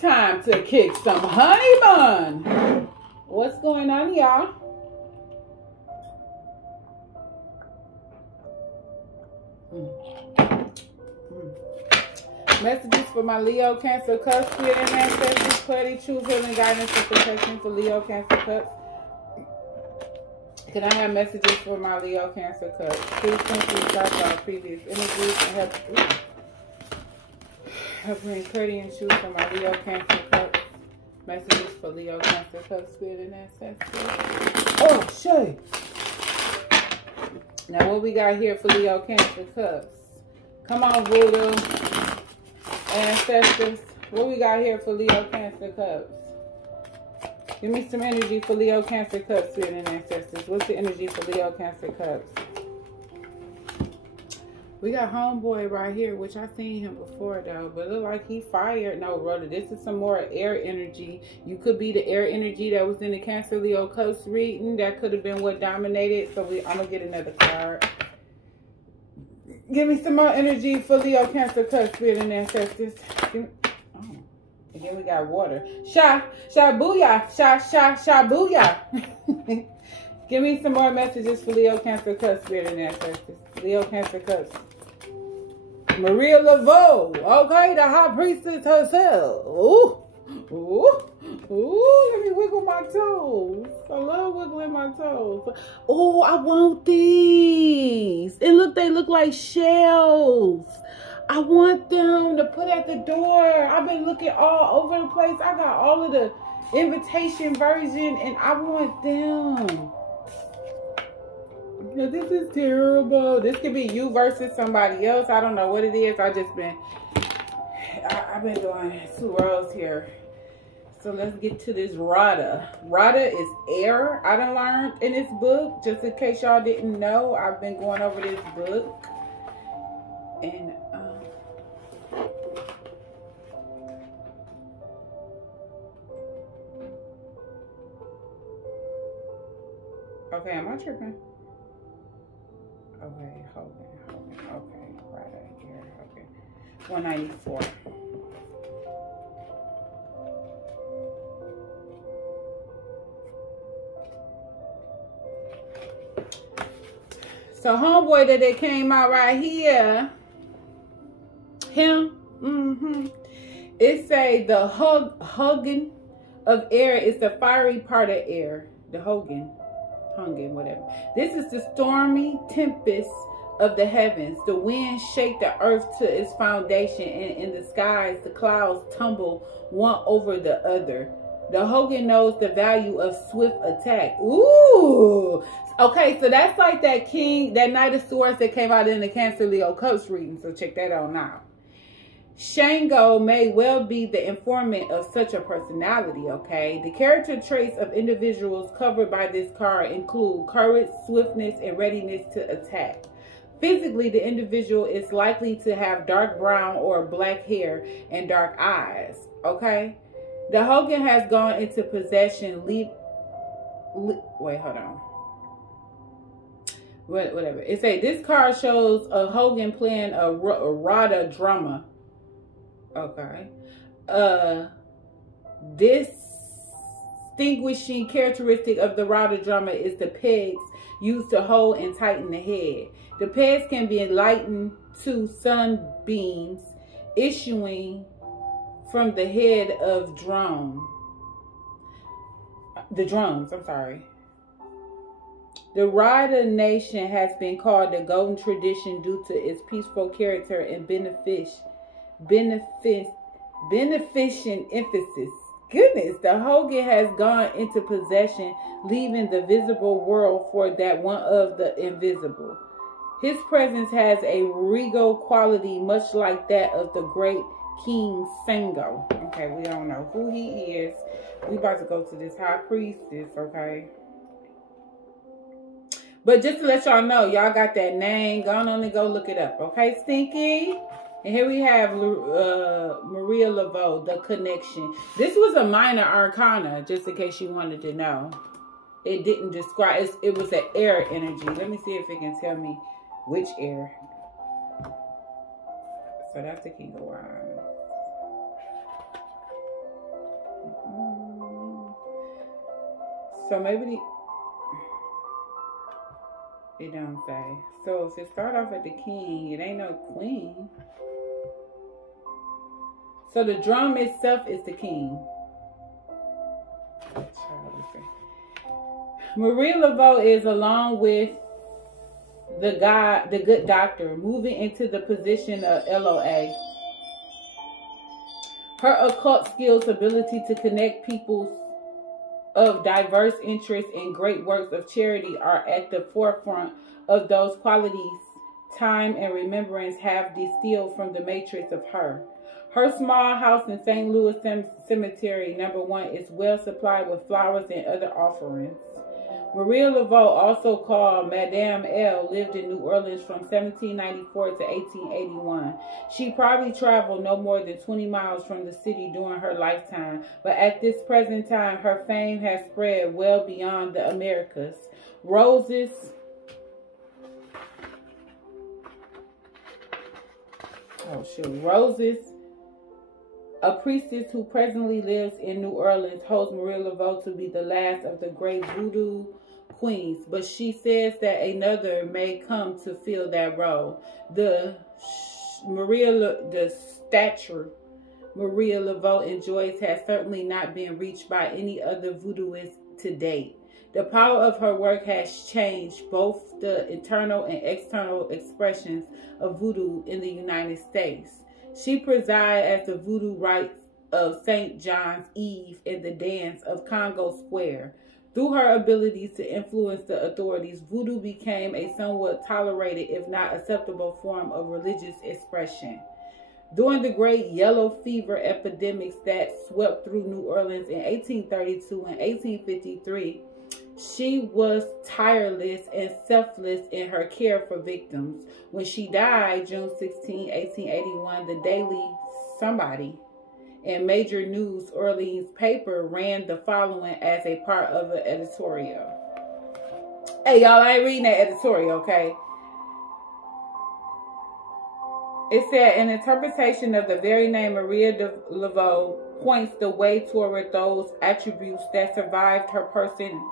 Time to kick some honey bun. What's going on, y'all? Messages for my Leo, Cancer, Cusp, Spirit, and Ancestors. Clarity, truth, healing, guidance, and protection for Leo, Cancer, Cusp. Can I have messages for my Leo, Cancer, Cusp? Please simply start our previous interviews and help bring clarity and truth for my Leo, Cancer, Cusp. Messages for Leo, Cancer, Cusp, Spirit, and Ancestors. Oh, shit. Now, what we got here for Leo, Cancer, Cusp? Come on, Voodoo. Ancestors, what we got here for Leo, Cancer, Cubs? Give me some energy for Leo, Cancer, Cubs, Spirit, and Ancestors. What's the energy for Leo, Cancer, Cubs? We got Homeboy right here, which I seen him before, though. But it look like he fired. No, brother, this is some more air energy. You could be the air energy that was in the Cancer, Leo, Cubs reading. That could have been what dominated. So I'm going to get another card. Give me some more energy for Leo, Cancer, Cusp, Spirit, and Ancestors. And then we got water. Booyah. Booyah. Give me some more messages for Leo, Cancer, Cusp, Spirit, and Ancestors. Leo, Cancer, Cusp. Maria Laveau. Okay, the high priestess herself. Ooh. Ooh. Ooh, let me wiggle my toes. I love wiggling my toes. Oh, I want these. And look, they look like shells. I want them to put at the door. I've been looking all over the place. I got all of the invitation version and I want them. Yeah, this is terrible. This could be you versus somebody else. I don't know what it is. I've been doing 2 rows here. So let's get to this Rada. Rada is air. I done learned in this book. Just in case y'all didn't know, I've been going over this book. And okay, am I tripping? Okay, hold on. Okay, Rada here. Okay, 194. So homeboy that they came out right here, him, it say the hugging of air is the fiery part of air. The hunging, whatever. This is the stormy tempest of the heavens. The winds shake the earth to its foundation, and in the skies the clouds tumble one over the other. The Hogan knows the value of swift attack. Ooh. Okay, so that's like that king, that Knight of Swords that came out in the Cancer Leo Cubs reading. So check that out now. Shango may well be the informant of such a personality, okay? The character traits of individuals covered by this card include courage, swiftness, and readiness to attack. Physically, the individual is likely to have dark brown or black hair and dark eyes, okay? The Hogan has gone into possession. Wait, hold on. Whatever. It say this card shows a Hogan playing a Rada drama. Okay. Distinguishing characteristic of the Rada drama is the pegs used to hold and tighten the head. The pegs can be enlightened to sunbeams issuing from the head of the drums, I'm sorry. The Rada nation has been called the Golden Tradition due to its peaceful character and beneficent emphasis. Goodness, the Hogan has gone into possession, leaving the visible world for that one of the invisible. His presence has a regal quality, much like that of the great King Sango. Okay, we don't know who he is. We about to go to this high priestess, okay? But just to let y'all know, y'all got that name. Go on and go look it up, okay, Stinky? And here we have Maria Laveau, the connection. This was a minor arcana, just in case you wanted to know. It didn't describe, it was an air energy. Let me see if it can tell me which air. So that's the King of Wands. So maybe it don't say. So if it start off at the king, it ain't no queen. So the drum itself is the king. Marie Laveau is, along with the good doctor, moving into the position of LOA. Her occult skills, ability to connect peoples of diverse interests, and great works of charity are at the forefront of those qualities time and remembrance have distilled from the matrix of her. Her small house in St. Louis Cemetery, number 1, is well supplied with flowers and other offerings. Maria Laveau, also called Madame L., lived in New Orleans from 1794 to 1881. She probably traveled no more than 20 miles from the city during her lifetime, but at this present time, her fame has spread well beyond the Americas. Roses, a priestess who presently lives in New Orleans, holds Maria Laveau to be the last of the great voodoo queens, but she says that another may come to fill that role. The stature Maria Laveau enjoys has certainly not been reached by any other voodooist to date. The power of her work has changed both the internal and external expressions of voodoo in the United States. She presides at the voodoo rites of St. John's Eve in the dance of Congo Square. Through her abilities to influence the authorities, voodoo became a somewhat tolerated, if not acceptable, form of religious expression. During the great yellow fever epidemics that swept through New Orleans in 1832 and 1853, she was tireless and selfless in her care for victims. When she died, June 16, 1881, the Daily Somebody and Major News Orleans paper ran the following as a part of an editorial. Hey, y'all, I ain't reading that editorial, okay? It said, an interpretation of the very name Maria Laveau points the way toward those attributes that survived her person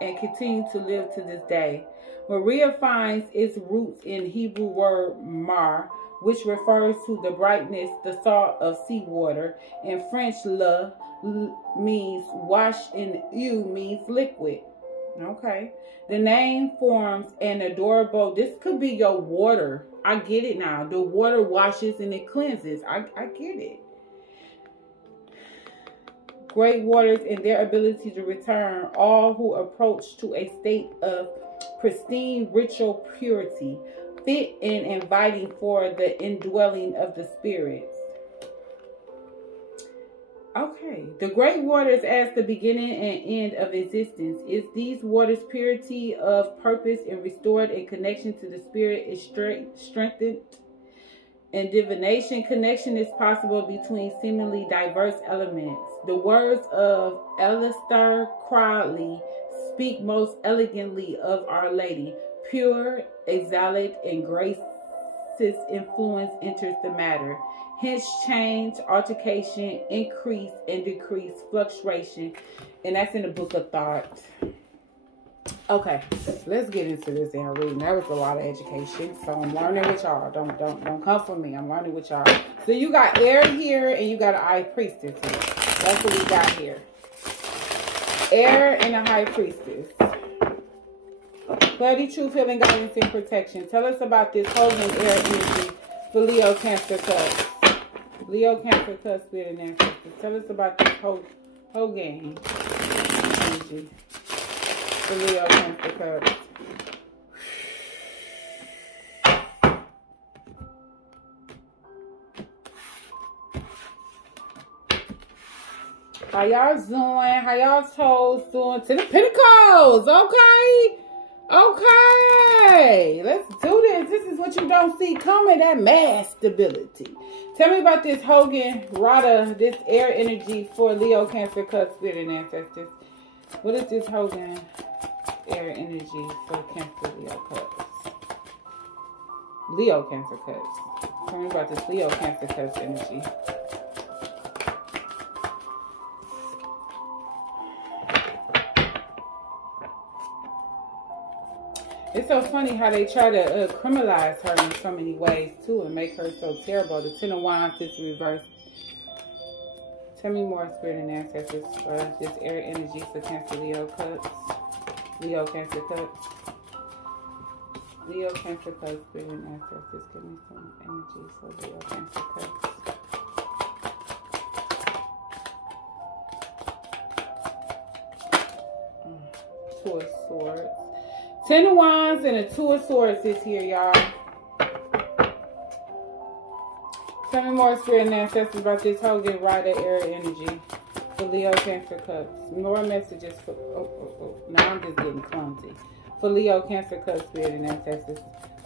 and continue to live to this day. Maria finds its roots in Hebrew word mar, which refers to the brightness, the salt of seawater. In French, le means wash and eau means liquid. Okay. The name forms an adorable, this could be your water. I get it now. The water washes and it cleanses. I get it. Great waters and their ability to return all who approach to a state of pristine ritual purity, fit and inviting for the indwelling of the spirits. Okay, the great waters as the beginning and end of existence. Is these waters purity of purpose and restored in connection to the spirit is strengthened. In divination, connection is possible between seemingly diverse elements. The words of Aleister Crowley speak most elegantly of Our Lady. Pure, exalted, and gracious influence enters the matter. Hence, change, altercation, increase, and decrease, fluctuation. And that's in the Book of Thought. Okay, let's get into this and reading. That was a lot of education. So I'm learning with y'all. Don't come for me. I'm learning with y'all. So you got air here and you got an high priestess here. That's what we got here. Air and a high priestess. Clarity, truth, healing, guidance, and protection. Tell us about this Hogan air energy for Leo, Cancer, Cusp. Leo, Cancer, Cusp, Spirit, and Ancestors. Tell us about this Hogan energy for Leo, Cancer, Cusp. How y'all doing? How y'all toes doing? To the Pentacles, okay? Okay, let's do this. This is what you don't see coming, that mass stability. Tell me about this Hogan Rada, this air energy for Leo, Cancer, Cusp, Spirit, and Ancestors. What is this Hogan air energy for Cancer, Leo, Cusp? Leo, Cancer, Cusp. Tell me about this Leo, Cancer, Cusp energy. It's so funny how they try to criminalize her in so many ways too and make her so terrible. The Ten of Wands is reversed. Tell me more, Spirit and Ancestors, this air energy for Cancer, Leo, Cups. Leo, Cancer, Cups. Leo, Cancer, Cups, Spirit and Ancestors. Give me some energy for Leo, Cancer, Cups. Two of Swords. Ten of Wands and a Two of Swords is here, y'all. Tell me more, Spirit and Ancestors, about this whole get right at air energy for Leo, Cancer, Cups. More messages for... Now I'm just getting clumsy. For Leo, Cancer, Cups, Spirit and Ancestors.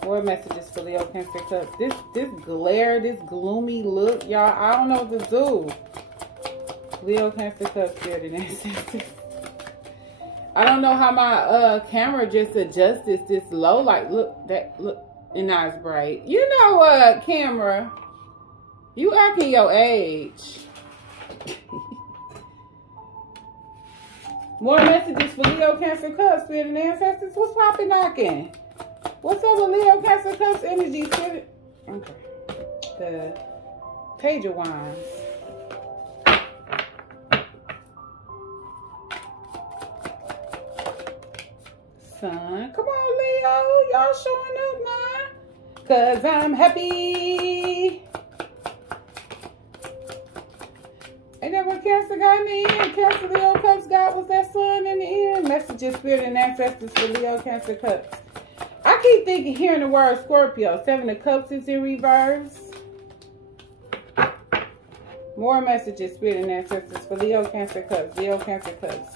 More messages for Leo, Cancer, Cups. This glare, this gloomy look, y'all, I don't know what to do. Leo, Cancer, Cups, Spirit and Ancestors. I don't know how my camera just adjusts this low. Like, look, and now it's bright. You know what, camera? You acting your age. More messages for Leo, Cancer, Cups, Spirit and Ancestors. What's popping knocking? What's up with Leo, Cancer, Cups, energy, Spirit? Okay. The Page of Wands. Sun. Come on, Leo. Y'all showing up now. Cause I'm happy. Ain't that what Cancer got in the end? Cancer, Leo, Cups got was that Sun in the end? Messages, Spirit and Ancestors for Leo, Cancer, Cups. I keep thinking, hearing the word Scorpio. Seven of Cups is in reverse. More messages, Spirit and Ancestors for Leo, Cancer, Cups. Leo, Cancer, Cups.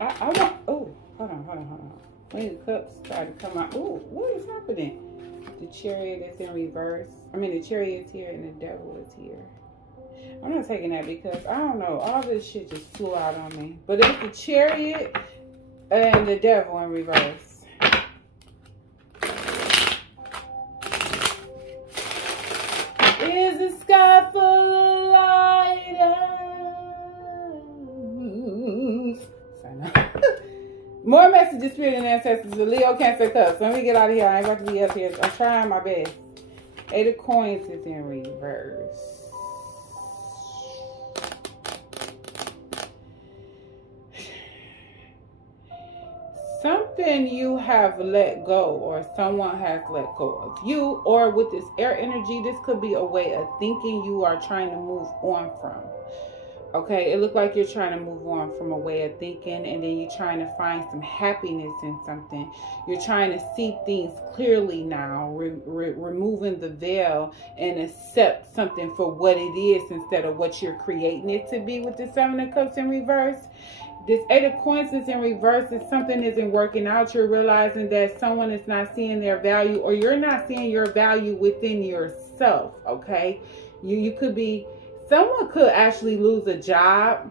I want, oh, hold on. When the Cups try to come out, oh, what is happening? The Chariot is in reverse. I mean, the Chariot is here and the Devil is here. I'm not taking that because, I don't know, all this shit just flew out on me. But it's the Chariot and the Devil in reverse. Is the sky full of lighters? More messages, Spirit and Ancestors for Leo, Cancer, Cups. Let me get out of here. I ain't about to be up here. I'm trying my best. Eight of Coins is in reverse. Something you have let go, or someone has let go of you, or with this air energy, this could be a way of thinking you are trying to move on from. Okay, it looked like you're trying to move on from a way of thinking, and then you're trying to find some happiness in something. You're trying to see things clearly now, removing the veil and accept something for what it is instead of what you're creating it to be with the Seven of Cups in reverse. This Eight of Coins is in reverse. If something isn't working out, you're realizing that someone is not seeing their value, or you're not seeing your value within yourself, okay? You could be... Someone could actually lose a job.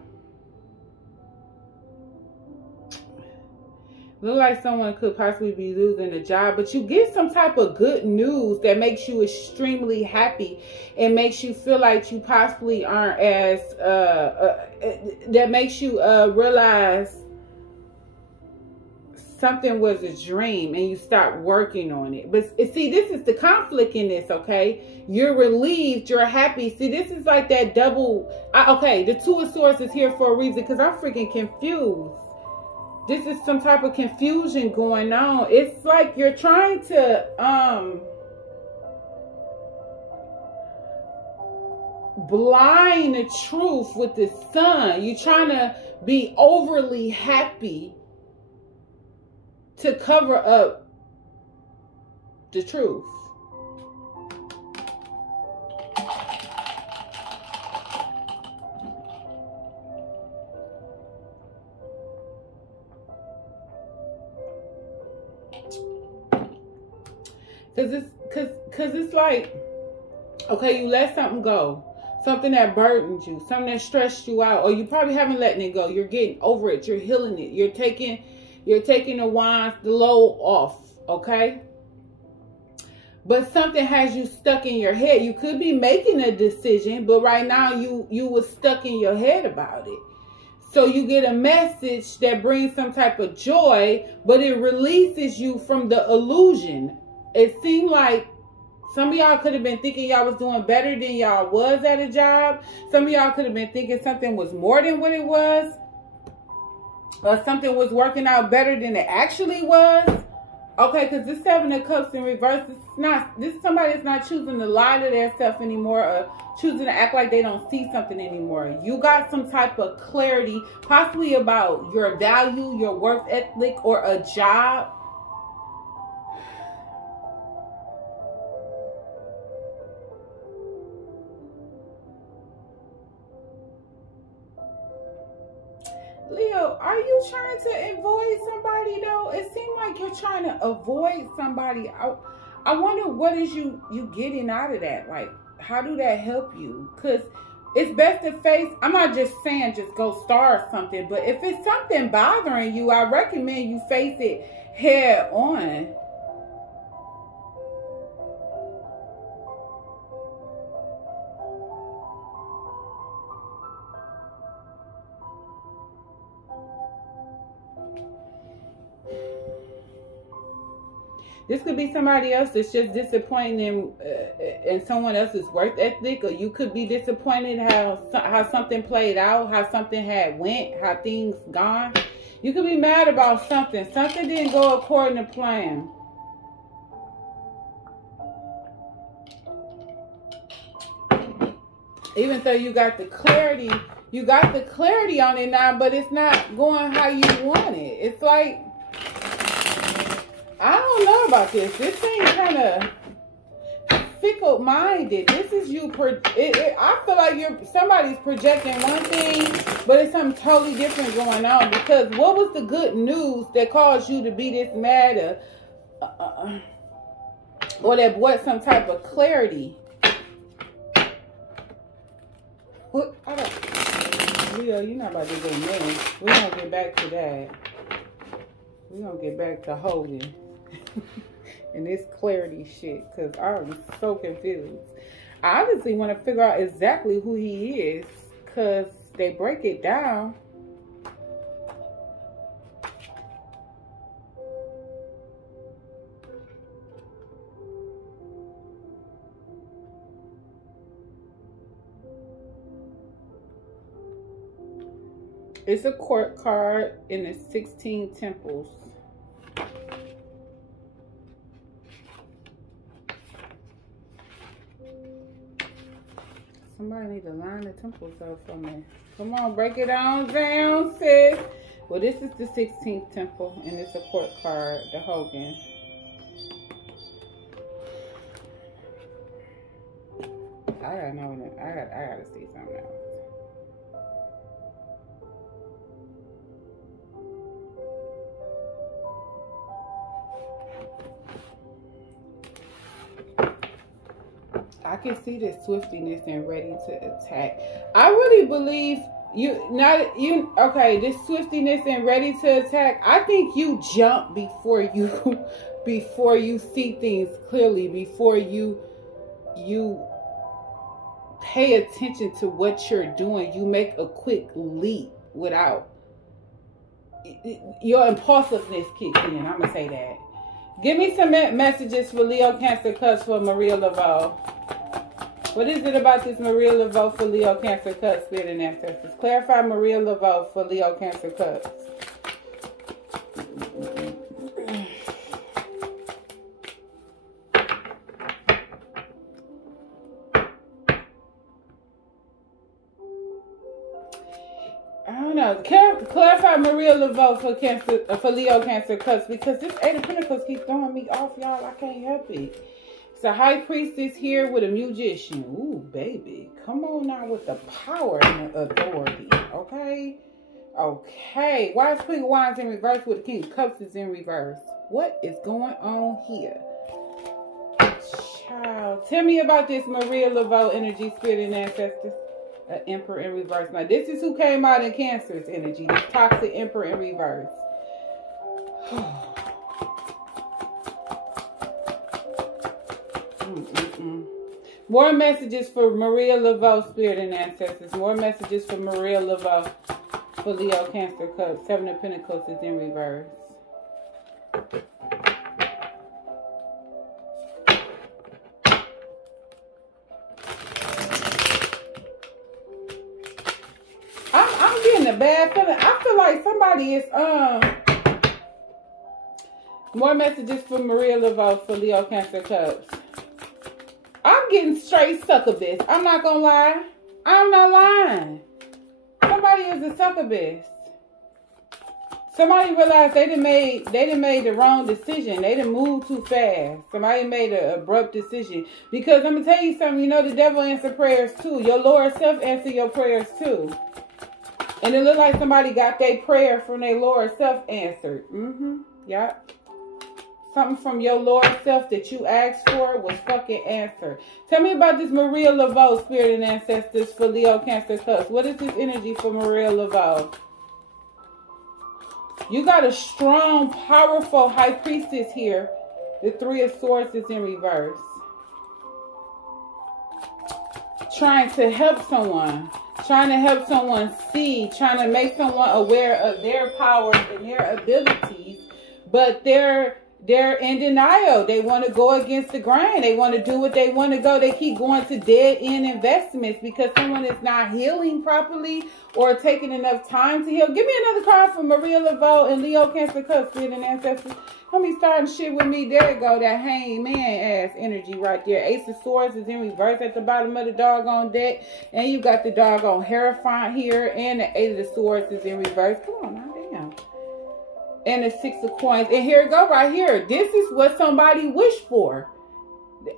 Look like someone could possibly be losing a job, but you get some type of good news that makes you extremely happy and makes you feel like you possibly aren't as, that makes you realize something was a dream and you stop working on it. But see, this is the conflict in this, okay? You're relieved, you're happy. See, this is like that double, okay, the Two of Swords is here for a reason because I'm freaking confused. This is some type of confusion going on. It's like you're trying to blind the truth with the sun. You're trying to be overly happy to cover up the truth. Cause it's like, okay, you let something go. Something that burdened you, something that stressed you out, or you probably haven't letting it go. You're getting over it, you're healing it, you're taking the wands, the load off, okay? But something has you stuck in your head. You could be making a decision, but right now you was stuck in your head about it. So you get a message that brings some type of joy, but it releases you from the illusion. It seemed like some of y'all could have been thinking y'all was doing better than y'all was at a job. Some of y'all could have been thinking something was more than what it was. Or something was working out better than it actually was. Okay, because this Seven of Cups in reverse, this is somebody that's not choosing to lie to their self anymore, or choosing to act like they don't see something anymore. You got some type of clarity, possibly about your value, your work ethic, or a job. Leo, are you trying to avoid somebody though? It seems like you're trying to avoid somebody. I wonder what is you getting out of that? Like, how do that help you? Because it's best to face, I'm not just saying just go start something, but if it's something bothering you, I recommend you face it head on. This could be somebody else that's just disappointed in someone else's work ethic, or you could be disappointed how something played out, how something had went, how things gone. You could be mad about something. Something didn't go according to plan. Even though you got the clarity on it now, but it's not going how you want it. It's like, I don't know about this. This thing kind of fickle-minded. This is you. I feel like somebody's projecting one thing, but it's something totally different going on. Because what was the good news that caused you to be this mad, or that brought some type of clarity? What? Leo, you're not about to go mad. We're gonna get back to that. We're gonna get back to Hogan. And this clarity shit, because I'm so confused. I honestly want to figure out exactly who he is, because they break it down. It's a court card in the 16 temples. Somebody need to line the temples up for me. Come on, break it on down, sis. Well, this is the 16th temple, and it's a court card, the Hogan. I gotta know. I gotta see something else. I can see this swiftiness and ready to attack. I really believe okay, this swiftiness and ready to attack. I think you jump before you see things clearly, before you pay attention to what you're doing. You make a quick leap without your impulsiveness kicks in. I'm gonna say that. Give me some messages for Leo, Cancer, Cusp for Maria Laveau. What is it about this Maria Laveau for Leo, Cancer, Cusp, Spirit and Ancestors? Clarify Maria Laveau for Leo, Cancer, Cusp. I don't know. Clarify Maria Laveau for Leo, Cancer, Cusp, because this Eight of Pentacles keeps throwing me off, y'all. I can't help it. It's a high priestess here with a musician. Ooh, baby. Come on now with the power and the authority. Okay? Okay. Why is Queen of Wands in reverse with the King of Cups is in reverse? What is going on here? Child. Tell me about this Maria Laveau energy, Spirit and Ancestors. Emperor in reverse. Now, this is who came out in Cancer's energy. This toxic Emperor in reverse. More messages for Maria Laveau, Spirit and Ancestors. More messages for Maria Laveau. for Leo, Cancer, Cup. 7 of Pentacles is in reverse. I'm getting a bad feeling. I feel like somebody is more messages for Maria Laveau for Leo, Cancer, Cups. I'm getting straight succubus. I'm not gonna lie. I'm not lying. Somebody is a succubus. Somebody realized they done made the wrong decision. They done moved too fast. Somebody made an abrupt decision. Because I'm gonna tell you something. You know the devil answers prayers too. Your lower self answers your prayers too. And it looked like somebody got their prayer from their lower self answered. Yeah. Something from your lower self that you asked for was fucking answered. Tell me about this Maria Laveau, Spirit and Ancestors for Leo, Cancer, Cups. What is this energy for Maria Laveau? You got a strong, powerful High Priestess here. The 3 of Swords is in reverse. Trying to help someone. Trying to help someone see. Trying to make someone aware of their powers and their abilities. But they're in denial. They want to go against the grain. They want to do what they want to go. They keep going to dead-end investments because someone is not healing properly or taking enough time to heal. Give me another card for Maria Laveau and Leo, Cancer, Cup, Spirit and Ancestors. Don't be starting shit with me. There you go. That hangman ass energy right there. Ace of Swords is in reverse at the bottom of the doggone deck. And you got the doggone Hierophant here. And the 8 of the Swords is in reverse. Come on now. Damn. And the 6 of Coins. And here it go right here. This is what somebody wished for.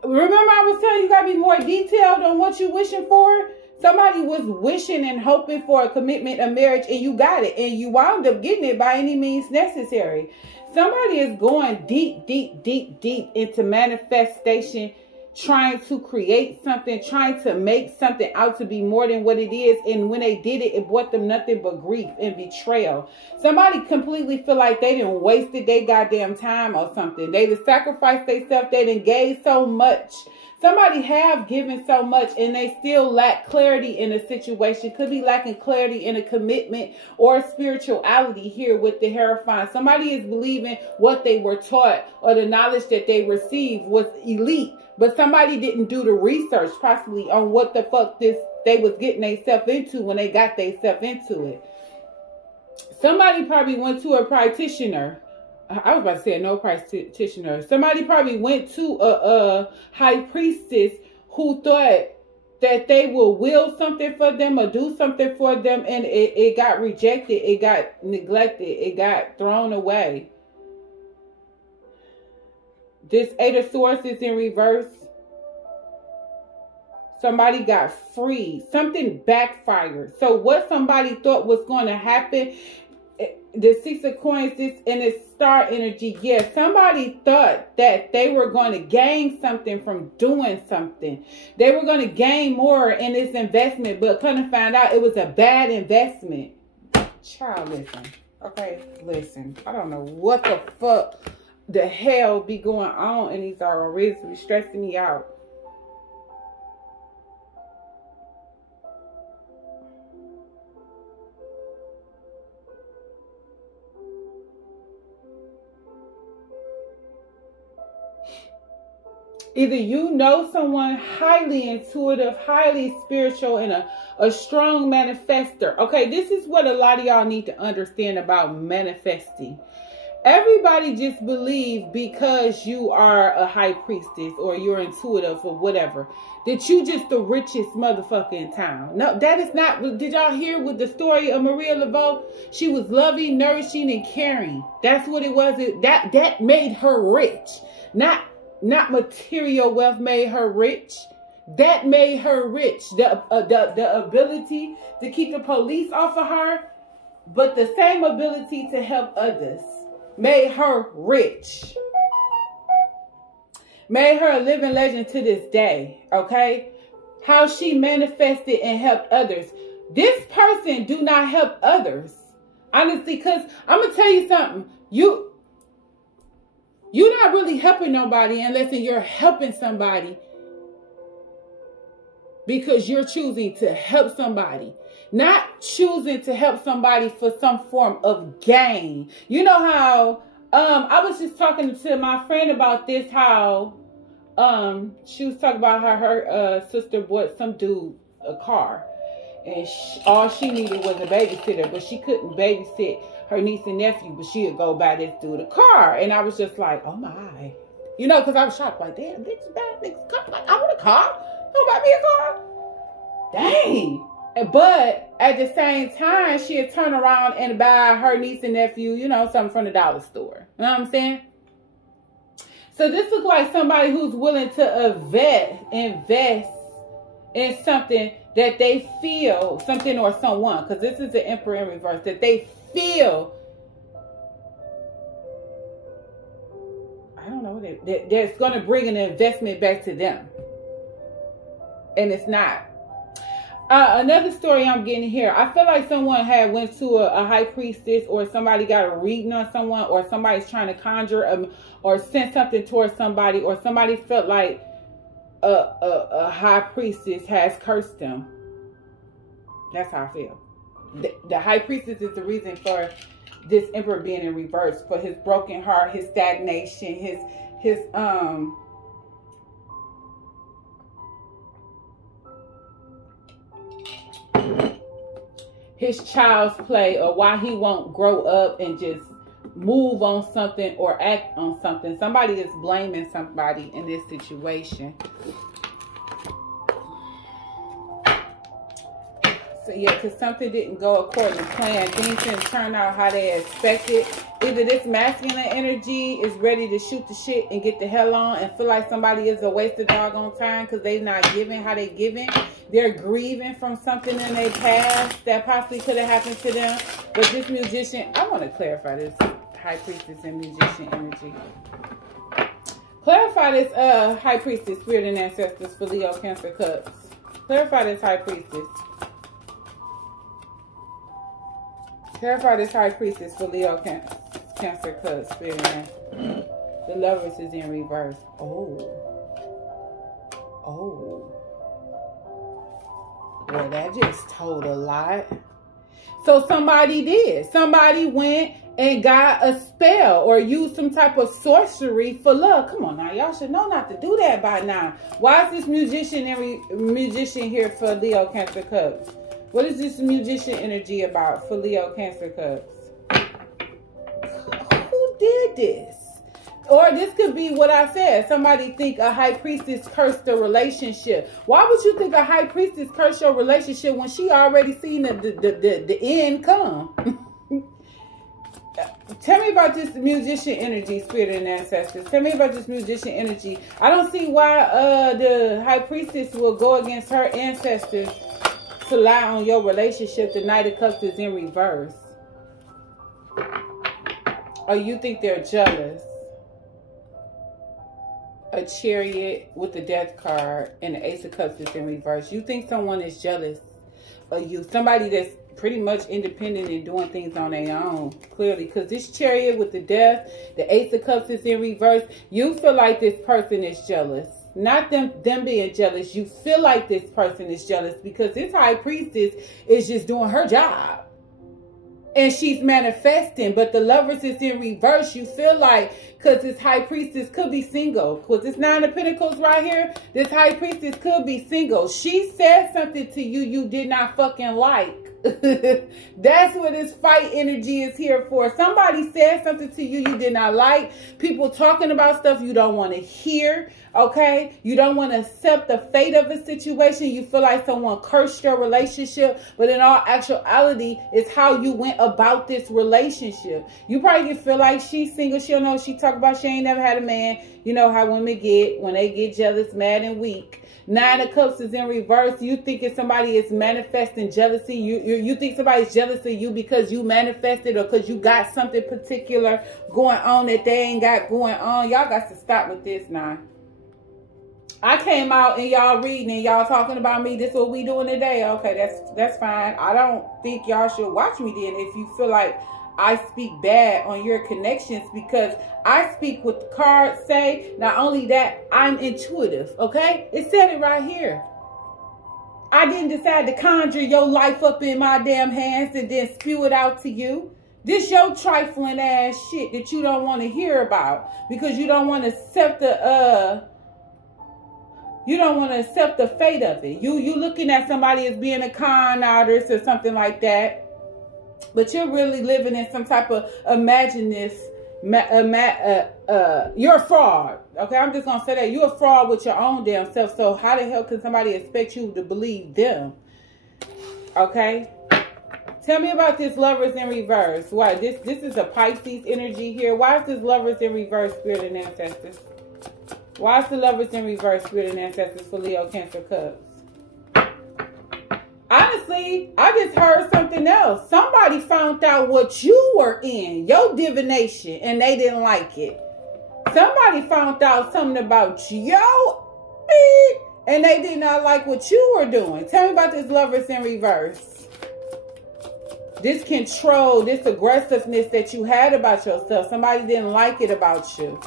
Remember I was telling you, got to be more detailed on what you're wishing for? Somebody was wishing and hoping for a commitment, a marriage, and you got it. And you wound up getting it by any means necessary. Somebody is going deep, deep, deep, deep into manifestation, trying to create something, trying to make something out to be more than what it is. And when they did it, it brought them nothing but grief and betrayal. Somebody completely feel like they done wasted their goddamn time or something. They done sacrificed themselves. They done gave so much. Somebody have given so much and they still lack clarity in a situation. Could be lacking clarity in a commitment or spirituality here with the Hierophant. Somebody is believing what they were taught or the knowledge that they received was elite. But somebody didn't do the research possibly on what the fuck they was getting themselves into when they got themselves into it. Somebody probably went to a practitioner. I was about to say no practitioner. Somebody probably went to a High Priestess who thought that they will will something for them or do something for them, and it got rejected, it got neglected, it got thrown away. This 8 of Swords is in reverse. Somebody got free. Something backfired. So what somebody thought was going to happen, the 6 of Coins, this and its star energy. Yeah, somebody thought that they were going to gain something from doing something. They were going to gain more in this investment, but couldn't find out it was a bad investment. Child, listen. Okay, listen. I don't know what the fuck the hell be going on in these already stressing me out. Either you know someone highly intuitive, highly spiritual, and a strong manifester. Okay, this is what a lot of y'all need to understand about manifesting. Everybody just believe because you are a High Priestess or you're intuitive or whatever, that you just the richest motherfucker in town. No, that is not. Did y'all hear with the story of Maria Laveau? She was loving, nourishing, and caring. That's what it was. That made her rich. Not material wealth made her rich. That made her rich. The ability to keep the police off of her, but the same ability to help others made her rich. Made her a living legend to this day. Okay? How she manifested and helped others. This person do not help others. Honestly, because I'm going to tell you something. You're not really helping nobody unless you're helping somebody because you're choosing to help somebody, not choosing to help somebody for some form of gain. You know how I was just talking to my friend about this, how she was talking about how her sister bought some dude a car, and all she needed was a babysitter, but she couldn't babysit her niece and nephew, but she would go buy this dude a car. And I was just like, oh my, you know, because I was shocked, like, damn, bitch, bad niggas car. Like, I want a car. Don't buy me a car. Dang. But at the same time, she'd turn around and buy her niece and nephew, you know, something from the dollar store. You know what I'm saying? So this looks like somebody who's willing to invest in something that they feel, something or someone, because this is the Emperor in reverse, that they feel, I don't know, that's going to bring an investment back to them. And it's not. Another story I'm getting here. I feel like someone had went to a high priestess, or somebody got a reading on someone, or somebody's trying to conjure or send something towards somebody, or somebody felt like a high priestess has cursed them. That's how I feel. The high priestess is the reason for this Emperor being in reverse, for his broken heart, his stagnation, his child's play, or why he won't grow up and just move on something or act on something. Somebody is blaming somebody in this situation. So yeah, because something didn't go according to plan. Things didn't turn out how they expected. Either this masculine energy is ready to shoot the shit and get the hell on and feel like somebody is a waste of doggone time because they're not giving how they giving. They're grieving from something in their past that possibly could have happened to them. But this musician, I want to clarify this high priestess and musician energy. Clarify this high priestess, spirit and ancestors for Leo, Cancer, Cups. Clarify this high priestess. Clarify this high priestess for Leo, Cancer, Cups, spirit and ancestors. The Lovers is in reverse. Oh. Well, that just told a lot. So somebody did. Somebody went and got a spell or used some type of sorcery for love. Come on now. Y'all should know not to do that by now. Why is this musician here for Leo, Cancer, Cups? What is this musician energy about for Leo, Cancer, Cups? Who did this? Or this could be what I said. Somebody think a high priestess cursed the relationship. Why would you think a high priestess cursed your relationship when she already seen the end come? Tell me about this musician energy, spirit and ancestors. Tell me about this musician energy. I don't see why the high priestess will go against her ancestors to lie on your relationship. The Knight of Cups is in reverse. Or you think they're jealous. A Chariot with the Death card and the Ace of Cups is in reverse. You think someone is jealous of you. Somebody that's pretty much independent and doing things on their own. Clearly. Because this Chariot with the Death, the Ace of Cups is in reverse. You feel like this person is jealous. Not them being jealous. You feel like this person is jealous because this high priestess is just doing her job. And she's manifesting, but the Lovers is in reverse. You feel like, because this high priestess could be single. Because this Nine of Pentacles right here, this high priestess could be single. She said something to you you did not fucking like. That's what this fight energy is here for. Somebody said something to you you did not like. People talking about stuff you don't want to hear. Okay? You don't want to accept the fate of a situation. You feel like someone cursed your relationship. But in all actuality, it's how you went about this relationship. You probably can feel like she's single. She don't know what she talk about. She ain't never had a man. You know how women get when they get jealous, mad, and weak. Nine of Cups is in reverse. You thinking somebody is manifesting jealousy. You think somebody's jealous of you because you manifested or because you got something particular going on that they ain't got going on. Y'all got to stop with this now. I came out and y'all reading and y'all talking about me. This is what we doing today. Okay, that's fine. I don't think y'all should watch me then if you feel like I speak bad on your connections, because I speak what the cards say. Not only that, I'm intuitive, okay? It said it right here. I didn't decide to conjure your life up in my damn hands and then spew it out to you. This your trifling ass shit that you don't want to hear about because you don't want to accept the fate of it. You looking at somebody as being a con artist or something like that. But you're really living in some type of you're a fraud. Okay, I'm just gonna say that you're a fraud with your own damn self. So how the hell can somebody expect you to believe them? Okay, tell me about this Lovers in reverse. Why this is a Pisces energy here? Why is this Lovers in reverse, Spirit and Ancestors? Why is the Lovers in reverse, Spirit and Ancestors for Leo, Cancer, Cubs? Honestly, I just heard something else. Somebody found out what you were in, your divination, and they didn't like it. Somebody found out something about and they did not like what you were doing. Tell me about this Lovers in reverse. This control, this aggressiveness that you had about yourself. Somebody didn't like it about you.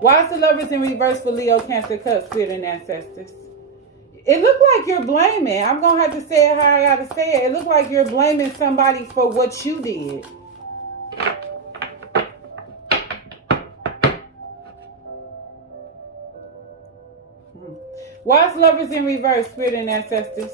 Why is the Lovers in reverse for Leo, Cancer, Cubs, Spirit and Ancestors? It looked like you're blaming. I'm going to have to say it how I got to say it. It looked like you're blaming somebody for what you did. Why is Lovers in reverse, Spirit and Ancestors?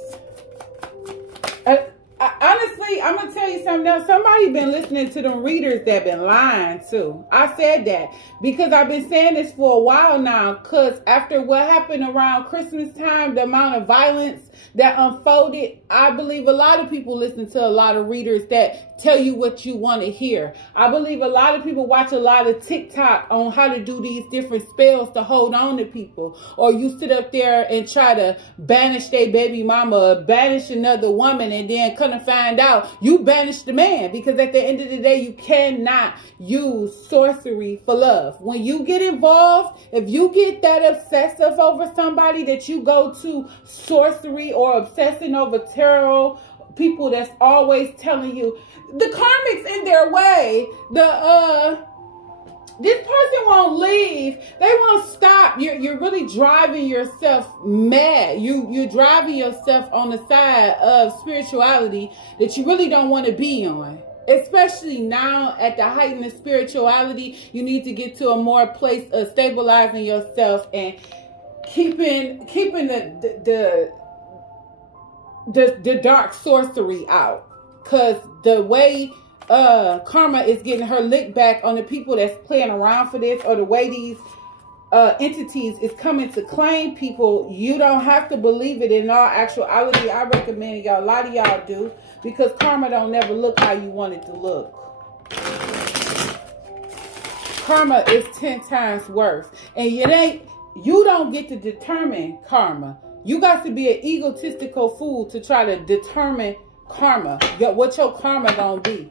Honestly, I'm going to tell you something else. Somebody been listening to them readers that been lying too. I said that because I've been saying this for a while now, because after what happened around Christmas time, the amount of violence that unfolded, I believe a lot of people listen to a lot of readers that tell you what you want to hear. I believe a lot of people watch a lot of TikTok on how to do these different spells to hold on to people. Or you sit up there and try to banish their baby mama or banish another woman and then come to find out you banished the man. Because at the end of the day, you cannot use sorcery for love. When you get involved, if you get that obsessive over somebody that you go to sorcery or obsessing over tarot, people that's always telling you the karmic's in their way, this person won't leave, they won't stop. You're really driving yourself mad. You're driving yourself on the side of spirituality that you really don't want to be on. Especially now at the height of spirituality, you need to get to a more place of stabilizing yourself and keeping the dark sorcery out. Because the way karma is getting her lick back on the people that's playing around for this, or the way these entities is coming to claim people, you don't have to believe it in all actuality. I recommend y'all, a lot of y'all do, because karma don't never look how you want it to look. Karma is 10 times worse. And you don't get to determine karma. You got to be an egotistical fool to try to determine karma, what your karma gonna be.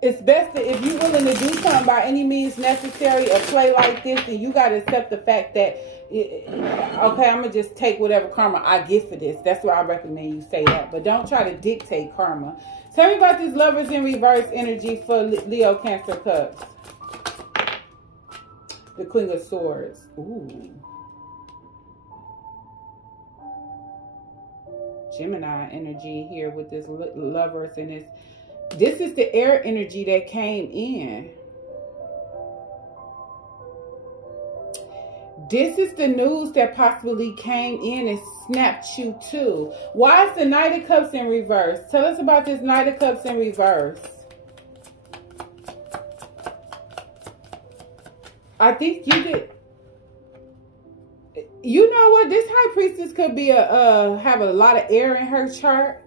It's best that if you're willing to do something by any means necessary, a play like this, then you got to accept the fact that, okay, I'm going to just take whatever karma I get for this. That's why I recommend you say that. But don't try to dictate karma. Tell me about this Lovers in reverse energy for Leo, Cancer, Cubs. The Queen of Swords. Ooh. Gemini energy here with this Lovers and this is the air energy that came in. This is the news that possibly came in and snapped you too. Why is the Knight of Cups in reverse? Tell us about this Knight of Cups in reverse. I think you did. You know what? This High Priestess could be have a lot of air in her chart.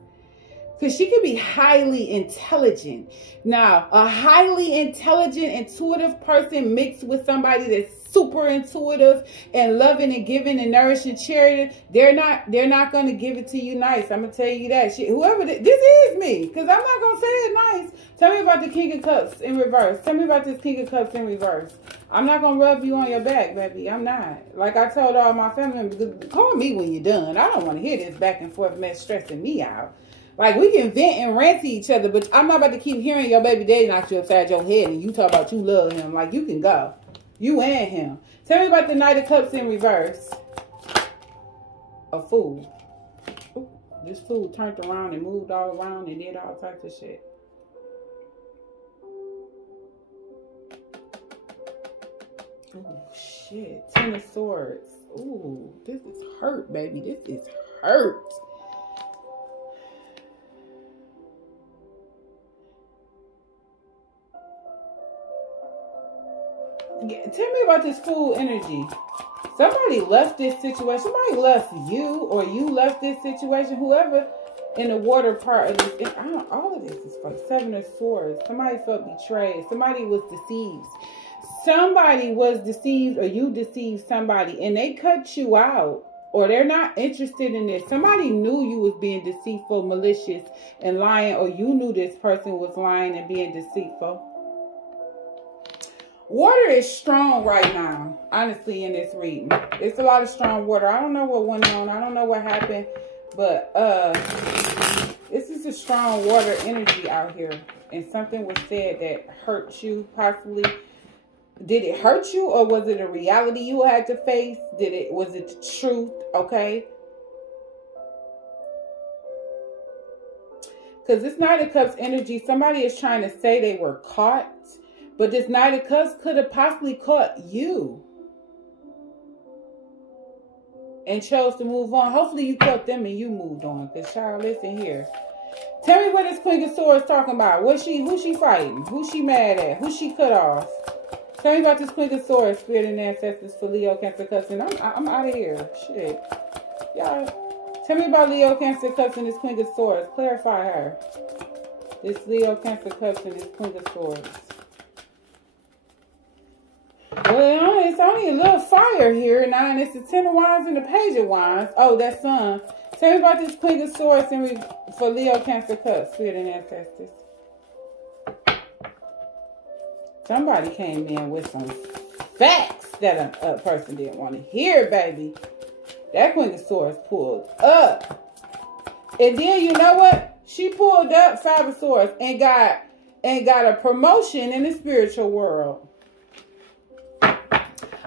Because she could be highly intelligent. Now, a highly intelligent, intuitive person mixed with somebody that's super intuitive and loving and giving and nourishing charity, they're not going to give it to you nice. I'm going to tell you that. This is me. Because I'm not going to say it nice. Tell me about the King of Cups in reverse. Tell me about this King of Cups in reverse. I'm not going to rub you on your back, baby. I'm not. Like I told all my family members, call me when you're done. I don't want to hear this back and forth mess stressing me out. Like, we can vent and rant to each other, but I'm not about to keep hearing your baby daddy knock you upside your head and you talk about you love him. Like, you can go. You and him. Tell me about the Knight of Cups in reverse. A Fool. Ooh. This food turned around and moved all around and did all types of shit. Oh shit. 10 of Swords. Ooh, this is hurt, baby. This is hurt. Tell me about this fool energy. Somebody left this situation. Somebody left you, or you left this situation. Whoever in the water part of this, all of this is like 7 of Swords. Somebody felt betrayed. Somebody was deceived. Somebody was deceived, or you deceived somebody, and they cut you out, or they're not interested in this. Somebody knew you was being deceitful, malicious, and lying, or you knew this person was lying and being deceitful. Water is strong right now, honestly, in this reading. It's a lot of strong water. I don't know what went on. I don't know what happened. But this is a strong water energy out here. And something was said that hurt you, possibly. Did it hurt you, or was it a reality you had to face? Was it the truth? Okay. Because this Knight of Cups energy, somebody is trying to say they were caught. But this Knight of Cups could have possibly caught you and chose to move on. Hopefully you caught them and you moved on. Because, child, listen here. Tell me what this Queen of Swords talking about. Who's she fighting? Who's she mad at? Who she cut off? Tell me about this Queen of Swords, Spirit and Ancestors for Leo, Cancer, Cussing. I'm out of here. Shit. Y'all, tell me about Leo, Cancer, Cussing, this Queen of Swords. Clarify her. This Leo, Cancer, Cussing, this Queen of Swords. Well, it's only a little fire here now, and it's the 10 of Wands and the Page of Wands. Oh, that's Sun. Tell me about this Queen of Swords for Leo, Cancer, Cup, Spirit and Ancestors. Somebody came in with some facts that a person didn't want to hear, baby. That Queen of Swords pulled up. And then, you know what? She pulled up 5 of Swords and got a promotion in the spiritual world.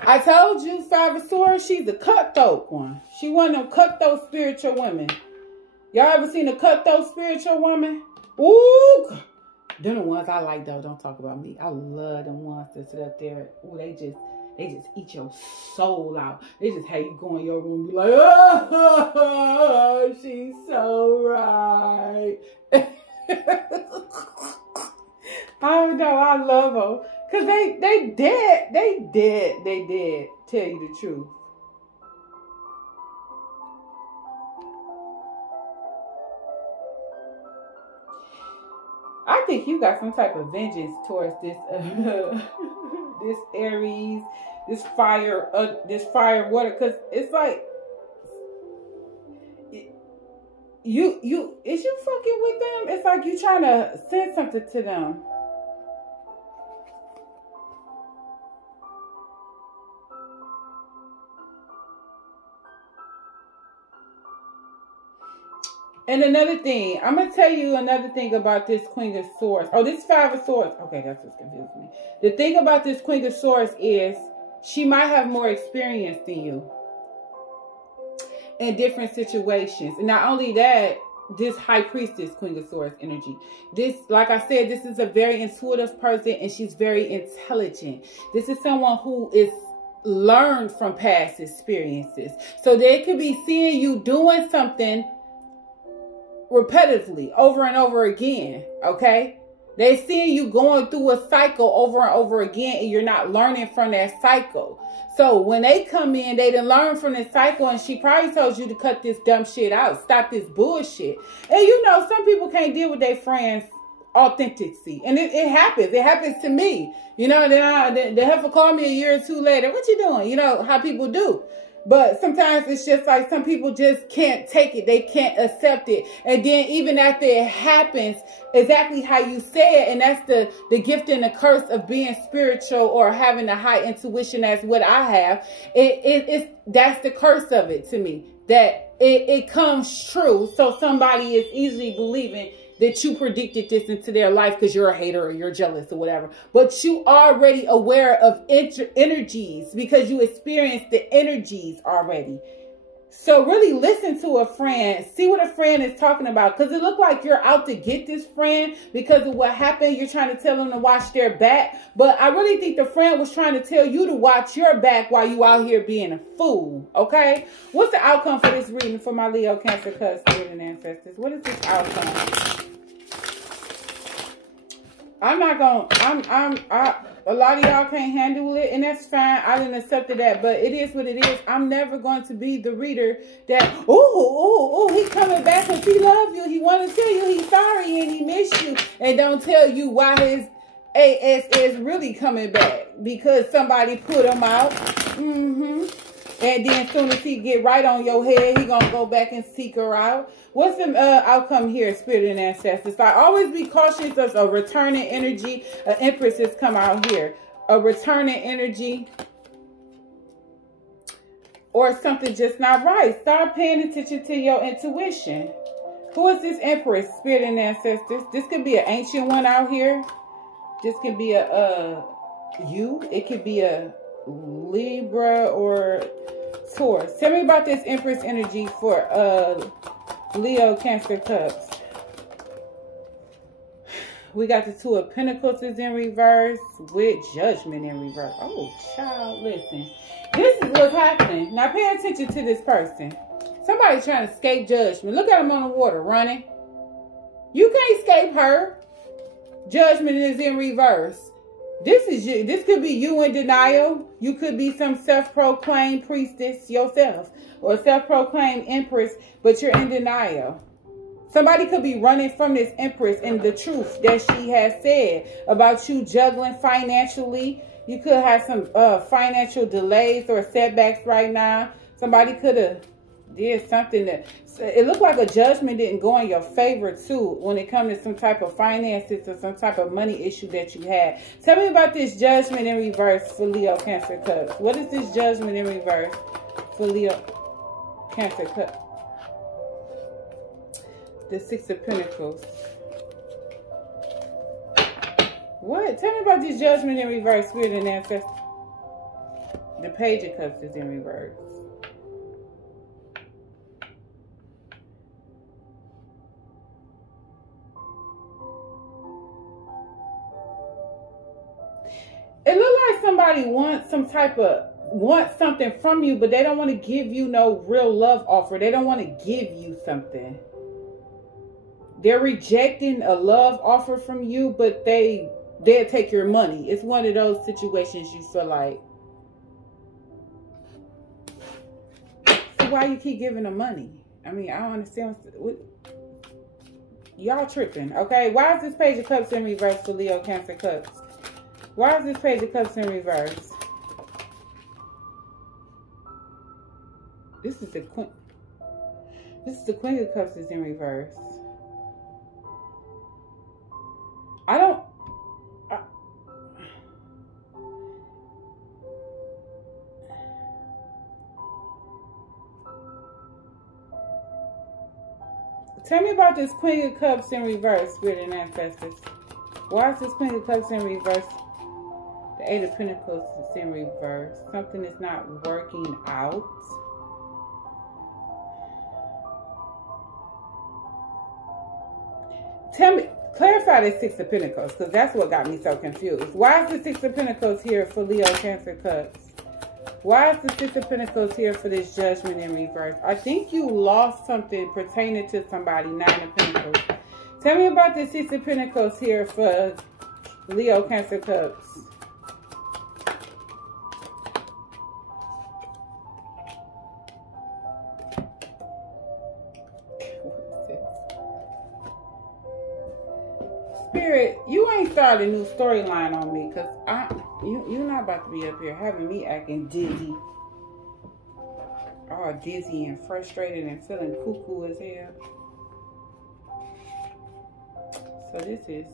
I told you, 5 of Swords, she's a cutthroat one. She one of them cutthroat spiritual women. Y'all ever seen a cutthroat spiritual woman? Ooh, they're the ones I like, though. Don't talk about me. I love them ones that sit up there. Ooh, they just eat your soul out. They just have you go in your room and be like, oh, she's so right. I know, I love her. Because they did tell you the truth. I think you got some type of vengeance towards this this Aries, this fire water, because it's like is you fucking with them? It's like you trying to send something to them. And another thing, I'm going to tell you another thing about this Queen of Swords. Oh, this 5 of Swords. Okay, that's what's confusing me. The thing about this Queen of Swords is she might have more experience than you in different situations. And not only that, this High Priestess, Queen of Swords energy. This, like I said, this is a very intuitive person and she's very intelligent. This is someone who is learned from past experiences. So they could be seeing you doing something repetitively over and over again. Okay, they see you going through a cycle over and over again and you're not learning from that cycle. So when they come in, they didn't learn from this cycle, and she probably told you to cut this dumb shit out, stop this bullshit. And you know, some people can't deal with their friends' authenticity, and it happens to me. You know, then the heifer called me a year or two later, what you doing? You know how people do. But sometimes it's just like some people just can't take it. They can't accept it. And then even after it happens, exactly how you say it, and that's the gift and the curse of being spiritual or having a high intuition as what I have. That's the curse of it to me. That it comes true. So somebody is easily believing that you predicted this into their life because you're a hater or you're jealous or whatever. But you already aware of energies because you experienced the energies already. So really listen to a friend. See what a friend is talking about. Because it looked like you're out to get this friend because of what happened. You're trying to tell them to watch their back. But I really think the friend was trying to tell you to watch your back while you out here being a fool. Okay? What's the outcome for this reading for my Leo, Cancer, Cusp, Spirit, and Ancestors? What is this outcome? I'm not gonna, a lot of y'all can't handle it, and that's fine. I didn't accept that, but it is what it is. I'm never going to be the reader that, he coming back because he loves you. He want to tell you he's sorry and he missed you, and don't tell you why his ass is really coming back because somebody put him out. And then as soon as he get right on your head, he gonna go back and seek her out. What's the outcome here, Spirit and Ancestors? I always be cautious of a returning energy. An Empress has come out here. A returning energy. Or something just not right. Start paying attention to your intuition. Who is this Empress, Spirit and Ancestors? This could be an ancient one out here. This could be a you. It could be a Libra or Taurus. Tell me about this Empress energy for Leo, Cancer, Cusp. We got the Two of Pentacles is in reverse with Judgment in reverse. Oh, child, listen. This is what's happening. Now pay attention to this person. Somebody trying to escape judgment. Look at him on the water running. You can't escape her. Judgment is in reverse. This could be you in denial. You could be some self-proclaimed priestess yourself or self-proclaimed empress, but you're in denial. Somebody could be running from this Empress and the truth that she has said about you juggling financially. You could have some financial delays or setbacks right now. Somebody could have did something that it looked like a judgment didn't go in your favor too when it comes to some type of finances or some type of money issue that you had. Tell me about this Judgment in reverse for Leo, Cancer, Cusp. What is this Judgment in reverse for Leo, Cancer, Cusp? The Six of Pentacles. What? Tell me about this Judgment in reverse, Spirit and Ancestors. The Page of Cups is in reverse. It looks like somebody wants something from you, but they don't want to give you no real love offer. They don't want to give you something. They're rejecting a love offer from you, but they'll take your money. It's one of those situations you feel like. So why you keep giving them money? I mean, I don't understand. Y'all tripping, okay? Why is this Page of Cups in reverse for Leo, Cancer, Cusp? Why is this Page of Cups in reverse? This is the Queen. This is the Queen of Cups is in reverse. Tell me about this Queen of Cups in reverse, Spirit and Ancestors. Why is this Queen of Cups in reverse? The Eight of Pentacles is in reverse. Something is not working out. Tell me, clarify the Six of Pentacles, because that's what got me so confused. Why is the Six of Pentacles here for Leo, Cancer, Cusp? Why is the Six of Pentacles here for this Judgment in reverse? I think you lost something pertaining to somebody. Nine of Pentacles. Tell me about the Six of Pentacles here for Leo, Cancer, Cusp. Spirit, you ain't started a new storyline on me, because you're not about to be up here having me acting dizzy. All dizzy and frustrated and feeling cuckoo as hell. So this is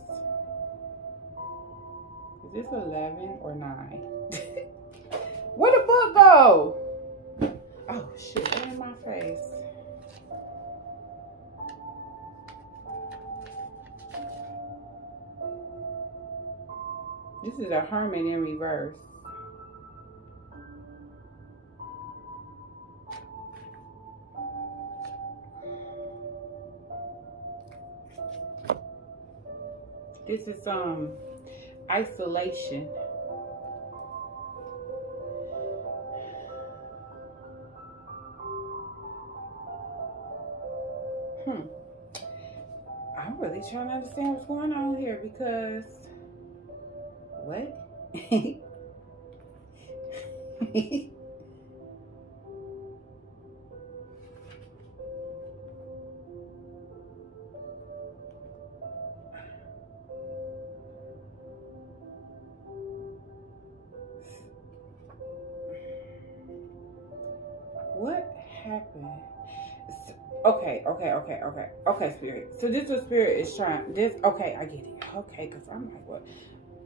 this 11 or 9? Where the book go? Oh shit, right in my face. This is a Hermit in reverse. This is isolation. I'm really trying to understand what's going on here because what? What happened? Okay, Spirit. So this is Spirit is trying this. Okay, I get it. Okay, because I'm like, what?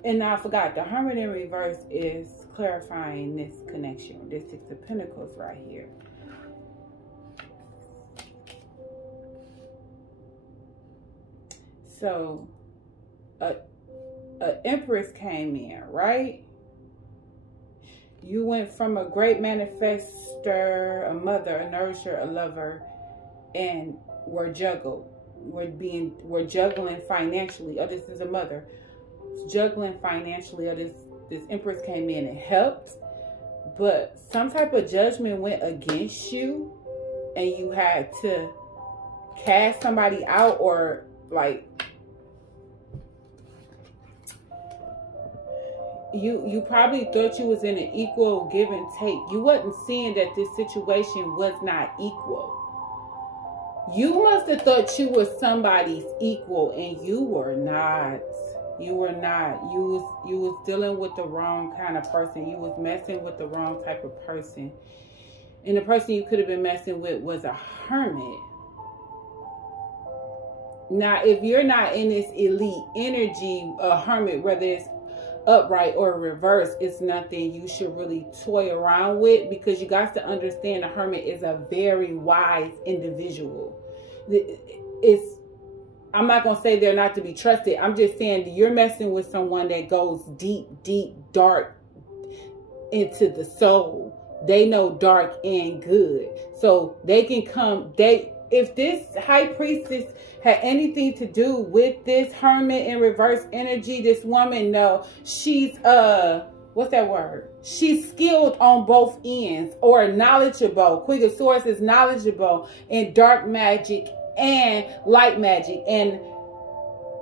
And now I forgot. The Hermit in reverse is clarifying this connection. This Six of Pentacles right here. So, a Empress came in, right? You went from a great manifester, a mother, a nourisher, a lover, and we're juggled. We're juggling financially. Oh, this is a mother. Juggling financially. Oh, this Empress came in and helped. But some type of judgment went against you and you had to cast somebody out, or like you probably thought you was in an equal give and take. You wasn't seeing that this situation was not equal. You must have thought you were somebody's equal, and you were not. You were not. You was dealing with the wrong kind of person. You was messing with the wrong type of person. And the person you could have been messing with was a hermit. Now, if you're not in this elite energy, a hermit, whether it's upright or reverse, it's nothing you should really toy around with, because you got to understand a hermit is a very wise individual. I'm not going to say they're not to be trusted. I'm just saying you're messing with someone that goes deep, deep, dark into the soul. They know dark and good. So they can come, if this High Priestess had anything to do with this Hermit in reverse energy, this woman, no, she's, what's that word? She's skilled on both ends, or knowledgeable. Queen of Swords is knowledgeable in dark magic and light magic. And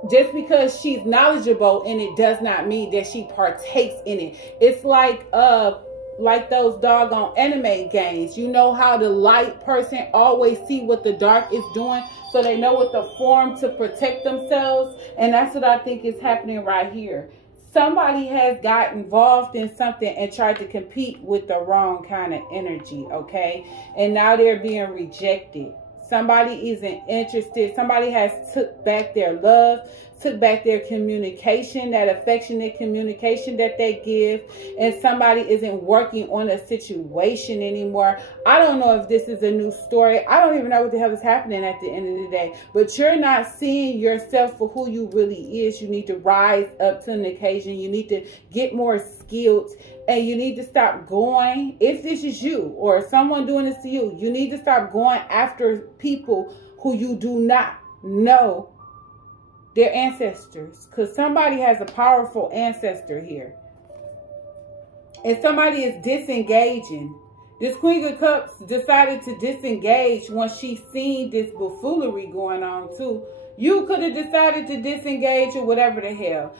just because she's knowledgeable in it does not mean that she partakes in it. It's like those doggone anime games. You know how the light person always see what the dark is doing, so they know what to form to protect themselves. And that's what I think is happening right here. Somebody has got involved in something and tried to compete with the wrong kind of energy, okay? And now they're being rejected. Somebody isn't interested. Somebody has took back their love, took back their communication, that affectionate communication that they give, and somebody isn't working on a situation anymore. I don't know if this is a new story. I don't even know what the hell is happening at the end of the day. But you're not seeing yourself for who you really is. You need to rise up to an occasion. You need to get more skilled. And you need to stop going, if this is you or someone doing this to you, you need to stop going after people who you do not know their ancestors. Because somebody has a powerful ancestor here. And somebody is disengaging. This Queen of Cups decided to disengage once she seen this buffoonery going on too. You could have decided to disengage or whatever the hell.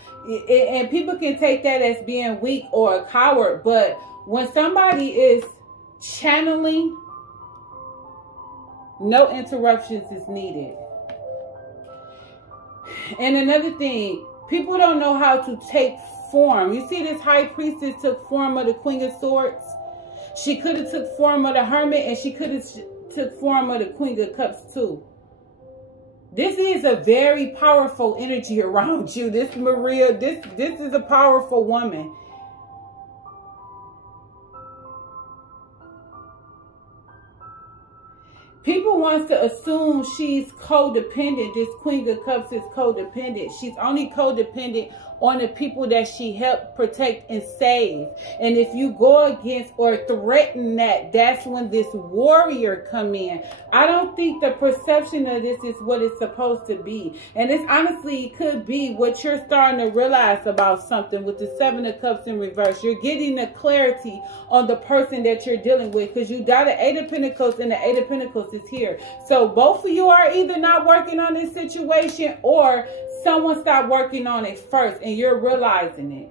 And people can take that as being weak or a coward. But when somebody is channeling, no interruptions is needed. And another thing, people don't know how to take form. You see this High Priestess took form of the Queen of Swords. She could have took form of the Hermit, and she could have took form of the Queen of Cups too. This is a very powerful energy around you. This Maria, this is a powerful woman. People want to assume she's codependent. This Queen of Cups is codependent. She's only codependent on the people that she helped protect and save. And if you go against or threaten that, that's when this warrior come in. I don't think the perception of this is what it's supposed to be. And it's honestly, it could be what you're starting to realize about something with the Seven of Cups in reverse. You're getting the clarity on the person that you're dealing with, because you got the Eight of Pentacles and the Eight of Pentacles is here. So both of you are either not working on this situation, or someone stopped working on it first and you're realizing it.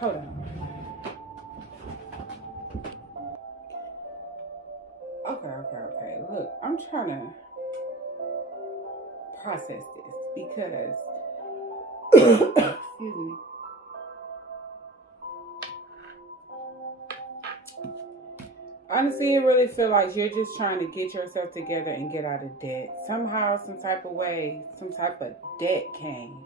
Hold on. Okay. Look, I'm trying to process this because, excuse me. Honestly, it really feel like you're just trying to get yourself together and get out of debt. Somehow, some type of way, some type of debt came.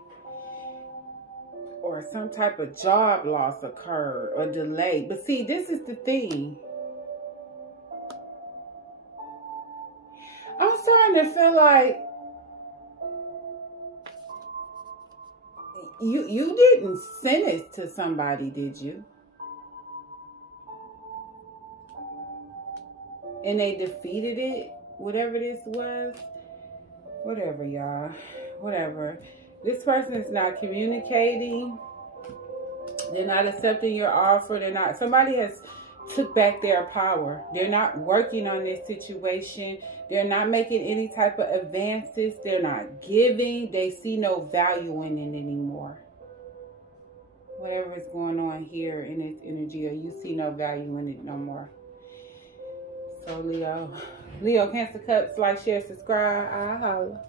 Or some type of job loss occurred or delay. But see, this is the thing. I'm starting to feel like you didn't send it to somebody, did you? And they defeated it, whatever this was. Whatever, y'all. Whatever. This person is not communicating. They're not accepting your offer. They're not. Somebody has took back their power. They're not working on this situation. They're not making any type of advances. They're not giving. They see no value in it anymore. Whatever is going on here in this energy, or you see no value in it no more. So Leo, Cancer Cups, like, share, subscribe. I holla.